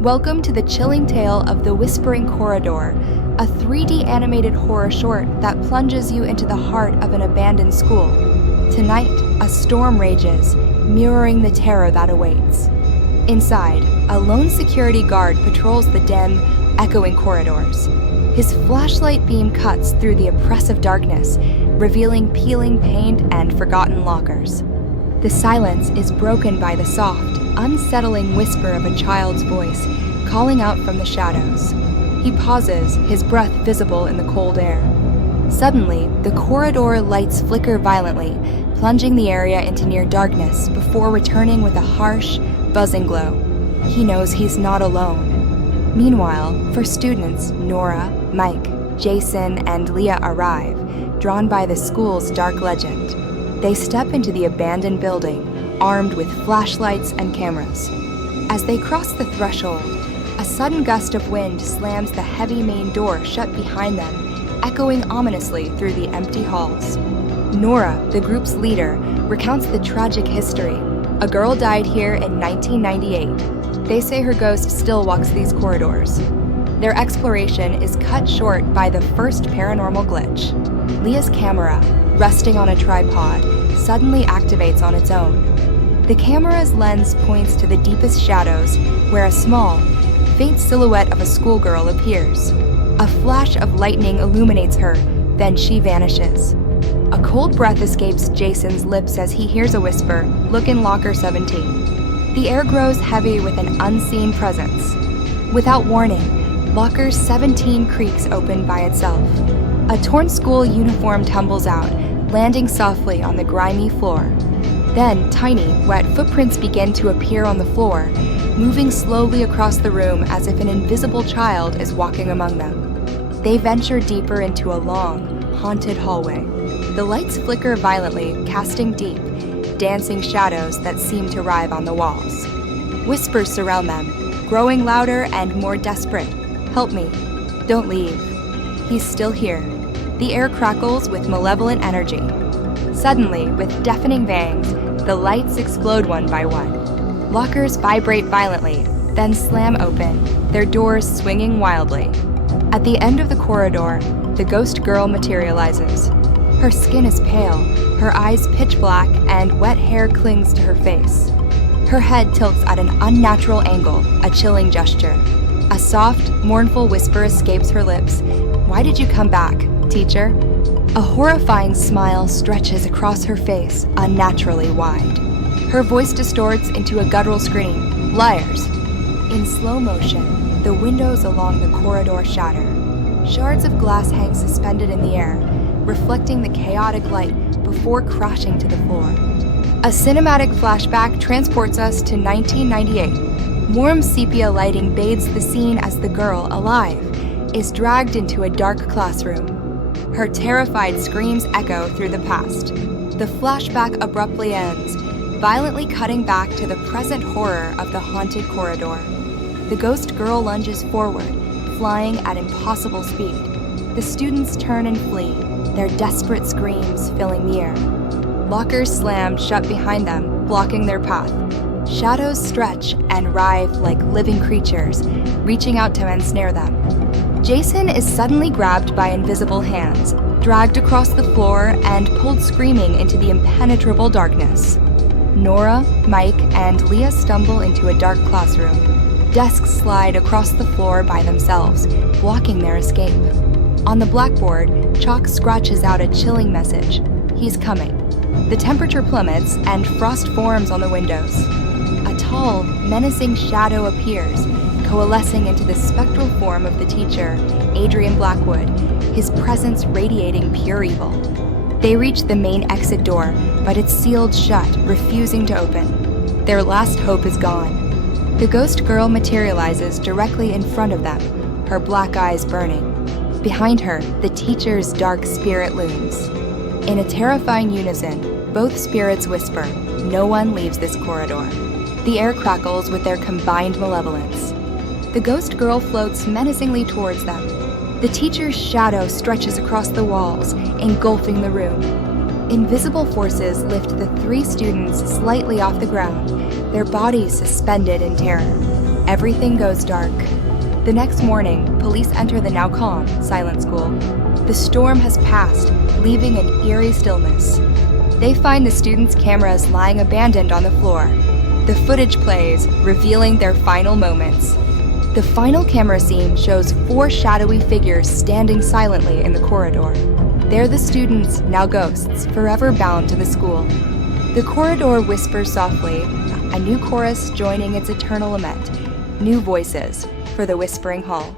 Welcome to the chilling tale of The Whispering Corridor, a 3D animated horror short that plunges you into the heart of an abandoned school. Tonight, a storm rages, mirroring the terror that awaits. Inside, a lone security guard patrols the dim, echoing corridors. His flashlight beam cuts through the oppressive darkness, revealing peeling paint and forgotten lockers. The silence is broken by the soft, unsettling whisper of a child's voice calling out from the shadows. He pauses, his breath visible in the cold air. Suddenly, the corridor lights flicker violently, plunging the area into near darkness before returning with a harsh, buzzing glow. He knows he's not alone. Meanwhile, for students, Nora, Mike, Jason, and Leah arrive, drawn by the school's dark legend. They step into the abandoned building, armed with flashlights and cameras. As they cross the threshold, a sudden gust of wind slams the heavy main door shut behind them, echoing ominously through the empty halls. Nora, the group's leader, recounts the tragic history. A girl died here in 1998. They say her ghost still walks these corridors. Their exploration is cut short by the first paranormal glitch. Leah's camera, resting on a tripod, suddenly activates on its own. The camera's lens points to the deepest shadows, where a small, faint silhouette of a schoolgirl appears. A flash of lightning illuminates her, then she vanishes. A cold breath escapes Jason's lips as he hears a whisper, "Look in locker 17. The air grows heavy with an unseen presence. Without warning, locker 17 creaks open by itself. A torn school uniform tumbles out, landing softly on the grimy floor. Then, tiny, wet footprints begin to appear on the floor, moving slowly across the room as if an invisible child is walking among them. They venture deeper into a long, haunted hallway. The lights flicker violently, casting deep, dancing shadows that seem to writhe on the walls. Whispers surround them, growing louder and more desperate. "Help me. Don't leave. He's still here." The air crackles with malevolent energy. Suddenly, with deafening bangs, the lights explode one by one. Lockers vibrate violently, then slam open, their doors swinging wildly. At the end of the corridor, the ghost girl materializes. Her skin is pale, her eyes pitch black, and wet hair clings to her face. Her head tilts at an unnatural angle, a chilling gesture. A soft, mournful whisper escapes her lips. "Why did you come back, teacher?" A horrifying smile stretches across her face, unnaturally wide. Her voice distorts into a guttural scream, "Liars!" In slow motion, the windows along the corridor shatter. Shards of glass hang suspended in the air, reflecting the chaotic light before crashing to the floor. A cinematic flashback transports us to 1998. Warm sepia lighting bathes the scene as the girl, alive, is dragged into a dark classroom. Her terrified screams echo through the past. The flashback abruptly ends, violently cutting back to the present horror of the haunted corridor. The ghost girl lunges forward, flying at impossible speed. The students turn and flee, their desperate screams filling the air. Lockers slam shut behind them, blocking their path. Shadows stretch and writhe like living creatures, reaching out to ensnare them. Jason is suddenly grabbed by invisible hands, dragged across the floor, and pulled screaming into the impenetrable darkness. Nora, Mike, and Leah stumble into a dark classroom. Desks slide across the floor by themselves, blocking their escape. On the blackboard, chalk scratches out a chilling message. He's coming. The temperature plummets and frost forms on the windows. A tall, menacing shadow appears, coalescing into the spectral form of the teacher, Adrian Blackwood, his presence radiating pure evil. They reach the main exit door, but it's sealed shut, refusing to open. Their last hope is gone. The ghost girl materializes directly in front of them, her black eyes burning. Behind her, the teacher's dark spirit looms. In a terrifying unison, both spirits whisper, "No one leaves this corridor." The air crackles with their combined malevolence. The ghost girl floats menacingly towards them. The teacher's shadow stretches across the walls, engulfing the room. Invisible forces lift the three students slightly off the ground, their bodies suspended in terror. Everything goes dark. The next morning, police enter the now calm, silent school. The storm has passed, leaving an eerie stillness. They find the students' cameras lying abandoned on the floor. The footage plays, revealing their final moments. The final camera scene shows 4 shadowy figures standing silently in the corridor. They're the students, now ghosts, forever bound to the school. The corridor whispers softly, a new chorus joining its eternal lament. New voices for the Whispering Hall.